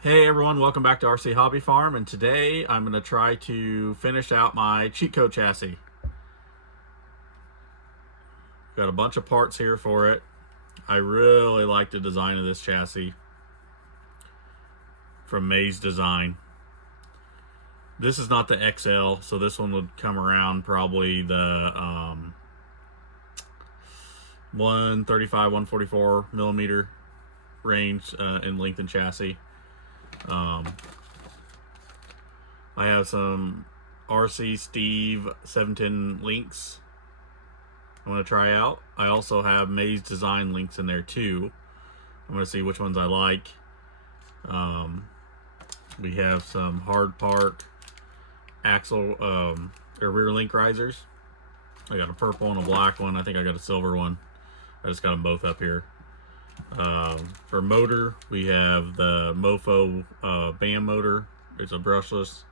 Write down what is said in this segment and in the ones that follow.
Hey everyone, welcome back to RC Hobby Farm, and today I'm going to try to finish out my cheat code chassis. Got a bunch of parts here for it. I really like the design of this chassis from Maze Design. This is not the XL, so this one would come around probably the 135, 144 millimeter range in length and chassis. I have some RC Steve 710 links I'm going to try out. I also have Maze Design links in there too. I'm going to see which ones I like. We have some hard part axle or rear link risers. I got a purple and a black one. I think I got a silver one. I just got them both up here. For motor, we have the Mofo BAM motor. It's a brushless.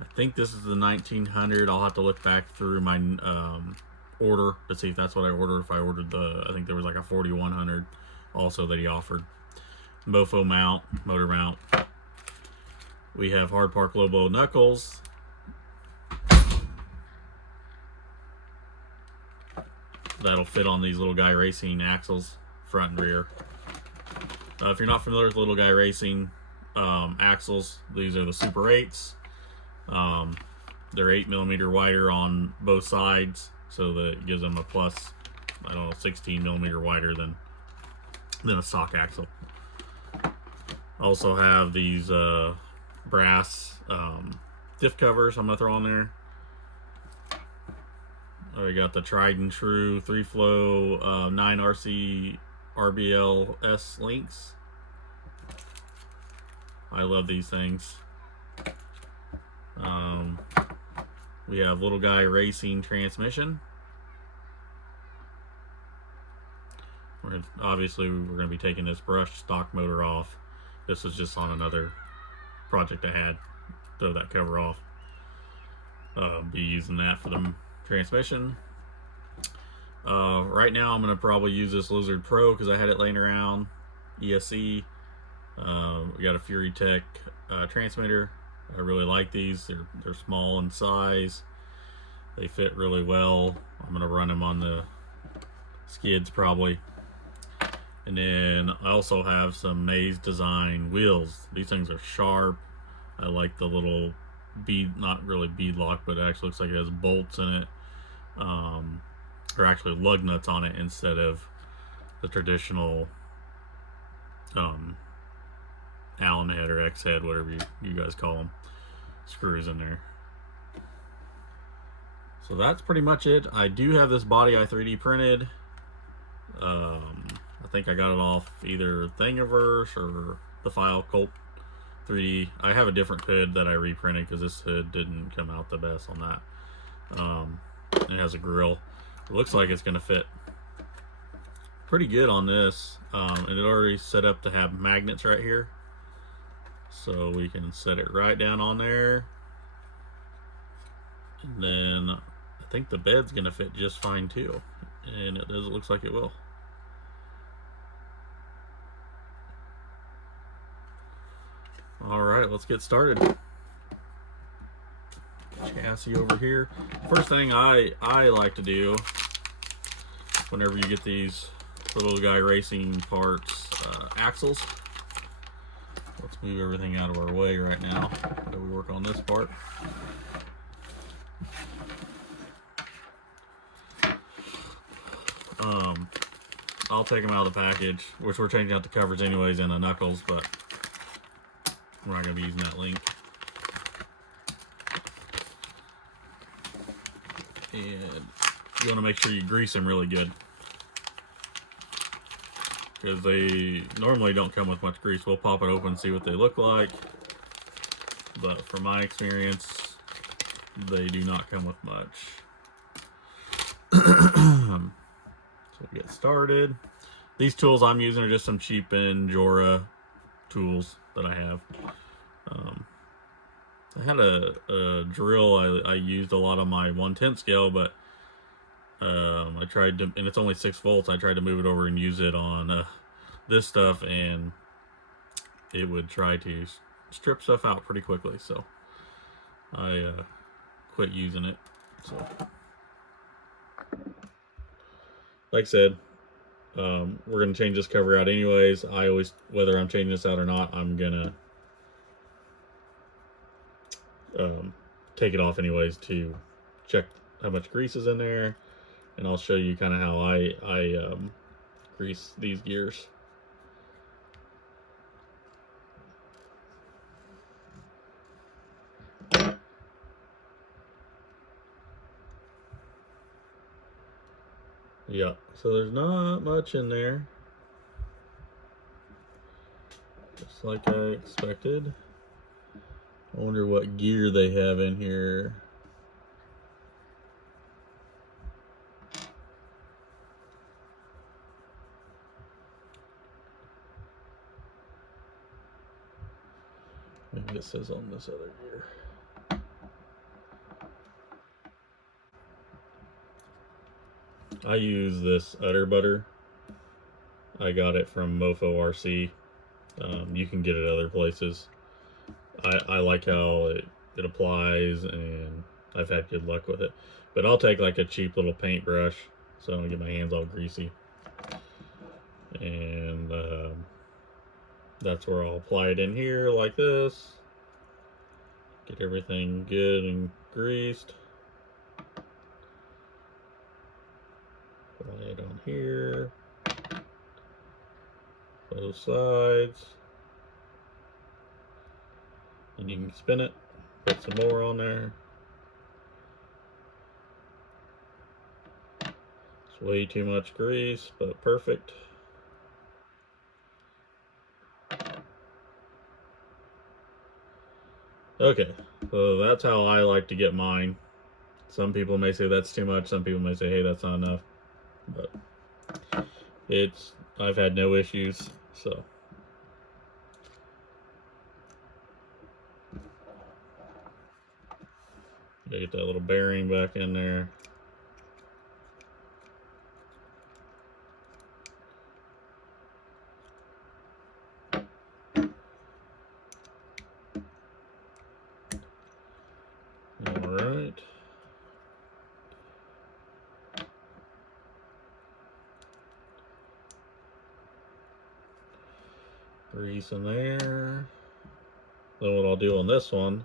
I think this is the 1900. I'll have to look back through my order to see if that's what I ordered. If I ordered I think there was like a 4100 also that he offered. Mofo mount, motor mount. We have Hard Park Lobo knuckles. That'll fit on these Little Guy Racing axles, front and rear. If you're not familiar with Little Guy Racing axles, these are the Super 8s. They're 8mm wider on both sides, so that gives them a plus, I don't know, 16mm wider than a stock axle. Also have these brass diff covers I'm gonna throw on there. We got the tried and true 3-flow 9RC RBLS links. I love these things. We have Little Guy Racing transmission. Obviously, we're going to be taking this brushed stock motor off. This was just on another project I had. Throw that cover off. Be using that for the transmission. Right now, I'm going to probably use this Lizard Pro because I had it laying around. ESC. We got a Fury Tech transmitter. I really like these. They're small in size. They fit really well. I'm gonna run them on the skids probably. And then I also have some Maze Design wheels. These things are sharp. I like the little bead, not really bead lock, but it actually looks like it has bolts in it. Or actually lug nuts on it instead of the traditional Allen head or X head, whatever you guys call them, screws in there. So that's pretty much it. I do have this body I 3D printed. I think I got it off either Thingiverse or the file Colt 3D. I have a different hood that I reprinted because this hood didn't come out the best on that. It has a grill. It looks like it's going to fit pretty good on this. And it already set up to have magnets right here. So we can set it right down on there. And then I think the bed's gonna fit just fine too. And it does, it looks like it will. Alright, let's get started. Chassis over here. First thing I like to do whenever you get these Little Guy Racing parts, axles. Let's move everything out of our way right now while we work on this part. I'll take them out of the package, which we're changing out the covers anyways and the knuckles, but we're not going to be using that link. And you want to make sure you grease them really good, because they normally don't come with much grease. We'll pop it open and see what they look like, but from my experience, they do not come with much. So we get started. These tools I'm using are just some cheap Jora tools that I have. I had a drill I used a lot on my 1/10 scale, but I tried to, and it's only 6 volts. I tried to move it over and use it on this stuff, and it would try to strip stuff out pretty quickly. So I quit using it. So, like I said, we're gonna change this cover out anyways. I always, whether I'm changing this out or not, I'm gonna take it off anyways to check how much grease is in there, and I'll show you kind of how I grease these gears. Yeah, so there's not much in there, just like I expected. I wonder what gear they have in here. Maybe it says on this other gear. I use this udder butter. I got it from Mofo RC. You can get it other places. I like how it applies, and I've had good luck with it. But I'll take like a cheap little paintbrush so I don't get my hands all greasy. And that's where I'll apply it in here like this. Get everything good and greased. Apply it on here. Both sides. And you can spin it. Put some more on there. It's way too much grease, but perfect. Okay, so that's how I like to get mine. Some people may say that's too much. Some people may say, hey, that's not enough. But I've had no issues, so. Get that little bearing back in there. All right. Grease in there. Then what I'll do on this one,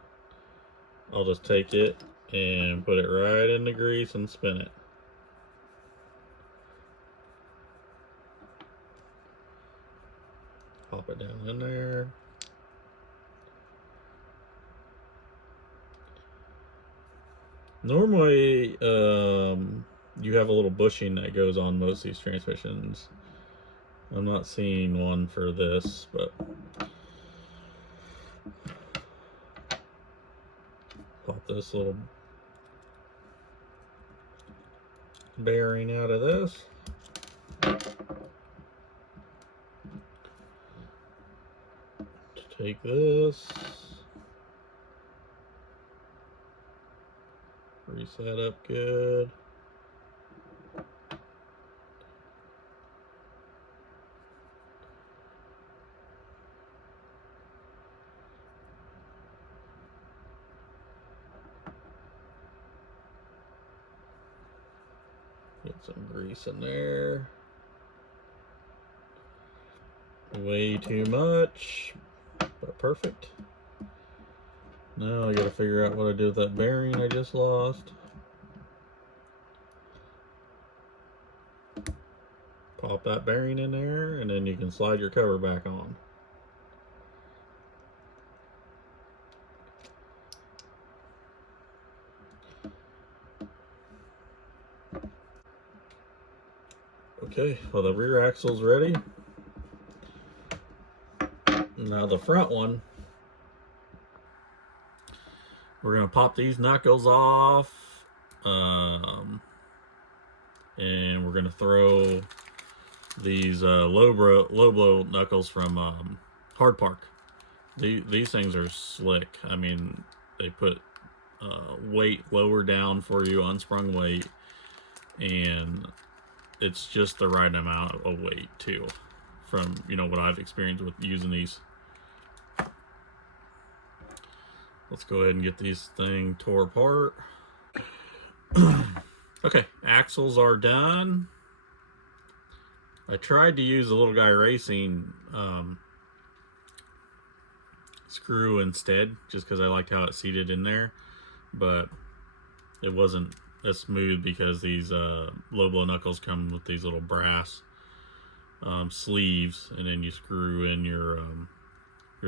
I'll just take it and put it right in the grease and spin it. Pop it down in there. Normally, you have a little bushing that goes on most of these transmissions. I'm not seeing one for this, but pop this little bearing out of this. Take this, grease that up good. Get some grease in there. Way too much, but perfect. Now I gotta figure out what I do with that bearing I just lost. Pop that bearing in there, and then you can slide your cover back on. Okay, well, the rear axle's ready. Now the front one, we're gonna pop these knuckles off, and we're gonna throw these low blow knuckles from Hard Park. These things are slick. I mean, they put weight lower down for you, unsprung weight, and it's just the right amount of weight too, from what I've experienced with using these. let's go ahead and get these thing tore apart. Okay, axles are done. I tried to use the Little Guy Racing screw instead, just because I liked how it seated in there, but it wasn't as smooth because these low blow knuckles come with these little brass sleeves, and then you screw in your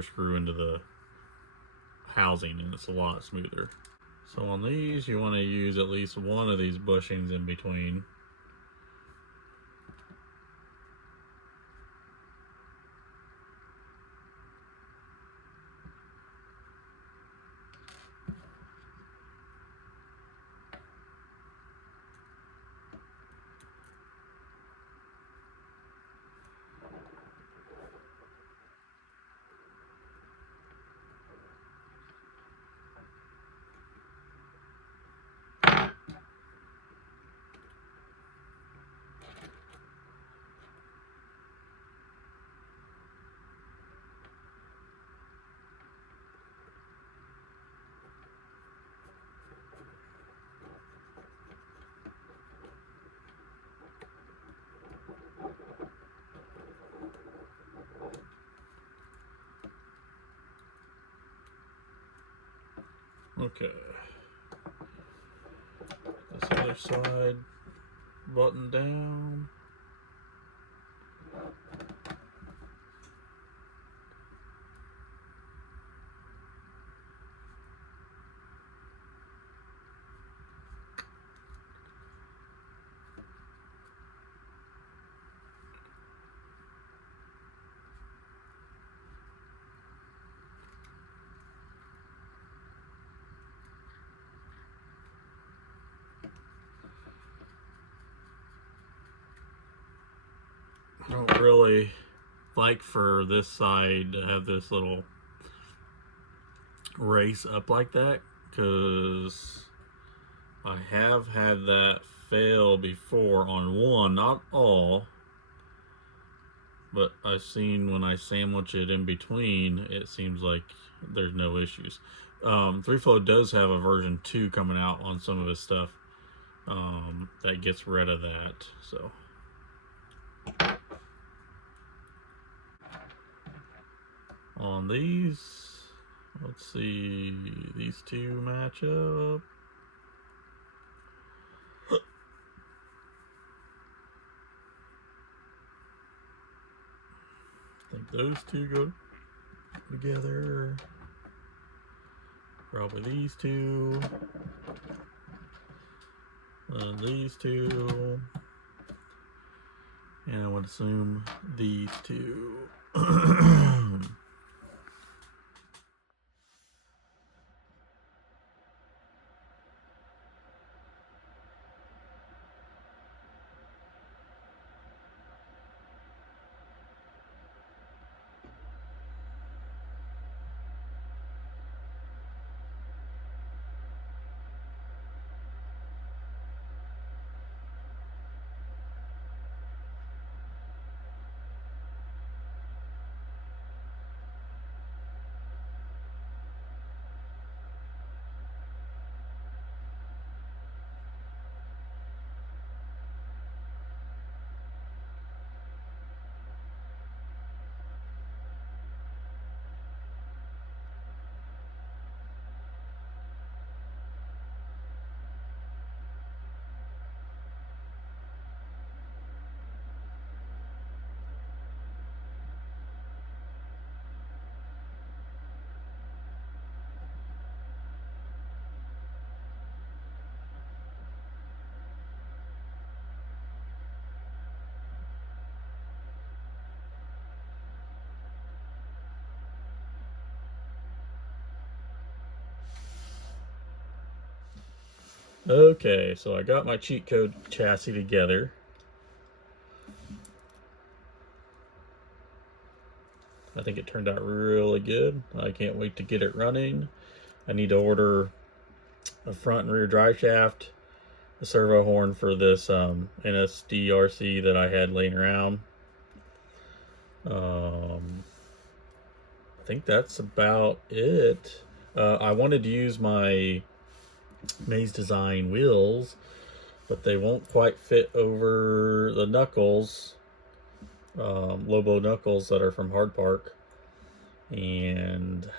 screw into the housing, and it's a lot smoother. So on these, you want to use at least one of these bushings in between. Okay. This other side button down. I don't really like for this side to have this little race up like that, because I have had that fail before on one, not all, but I've seen when I sandwich it in between, it seems like there's no issues. 3Flow does have a version 2 coming out on some of his stuff that gets rid of that. So on these, let's see, these two match up. I think those two go together. Probably these two. These two. And I would assume these two. Okay, so I got my cheat code chassis together. I think it turned out really good. I can't wait to get it running. I need to order a front and rear drive shaft, a servo horn for this NSDRC that I had laying around. I think that's about it. I wanted to use my Maze Design wheels, but they won't quite fit over the knuckles, Lobo knuckles that are from Hard Park, and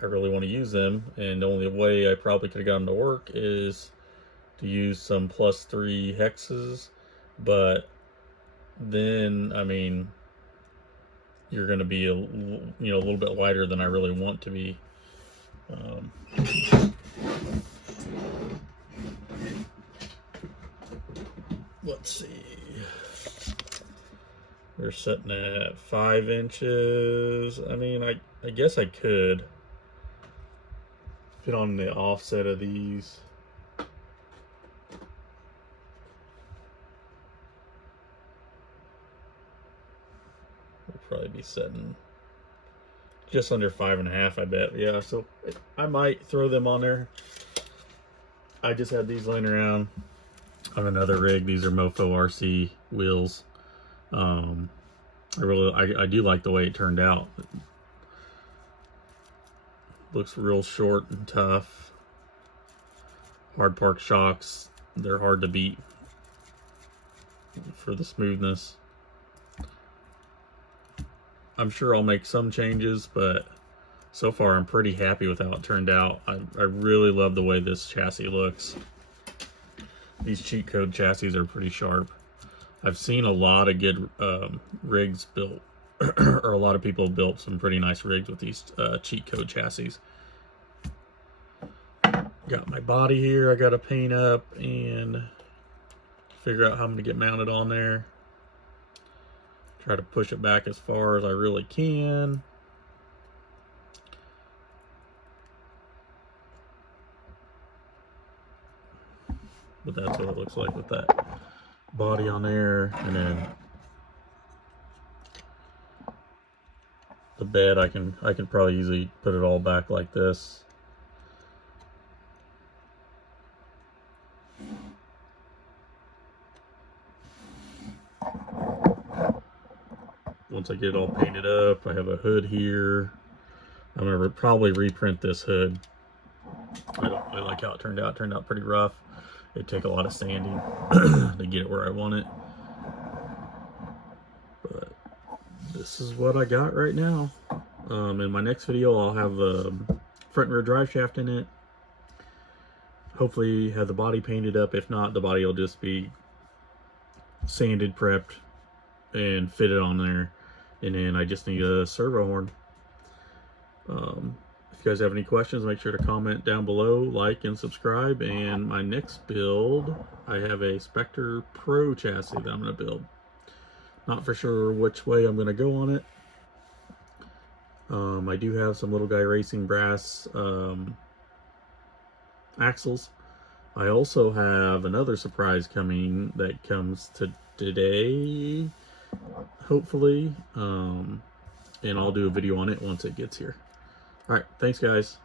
I really want to use them, and the only way I probably could have gotten them to work is to use some +3 hexes, but then, I mean, you're going to be a little bit lighter than I really want to be. Let's see. We're sitting at 5 inches. I mean, I guess I could fit on the offset of these. We'll probably be setting just under 5.5, I bet. Yeah, so I might throw them on there. I just had these laying around on another rig. These are Mofo RC wheels. I do like the way it turned out. It looks real short and tough. Hard Park shocks, they're hard to beat for the smoothness. I'm sure I'll make some changes, but so far I'm pretty happy with how it turned out. I really love the way this chassis looks. These cheat code chassis are pretty sharp. I've seen a lot of good rigs built, or a lot of people built some pretty nice rigs with these cheat code chassis. Got my body here I got to paint up and figure out how I'm going to get mounted on there. Try to push it back as far as I really can. But that's what it looks like with that body on there, and then the bed I can probably easily put it all back like this. Once I get it all painted up, I have a hood here. I'm gonna probably reprint this hood. I don't really like how it turned out. It turned out pretty rough. It'd take a lot of sanding to get it where I want it. But this is what I got right now. In my next video, I'll have a front and rear drive shaft in it. Hopefully have the body painted up. If not, the body will just be sanded, prepped, and fitted on there. And then I just need a servo horn. If you guys have any questions, make sure to comment down below, like and subscribe. And my next build, I have a Spectre Pro chassis that I'm going to build. Not for sure which way I'm going to go on it. I do have some Little Guy Racing brass axles. I also have another surprise coming that comes to today, hopefully, and I'll do a video on it once it gets here. All right, thanks guys.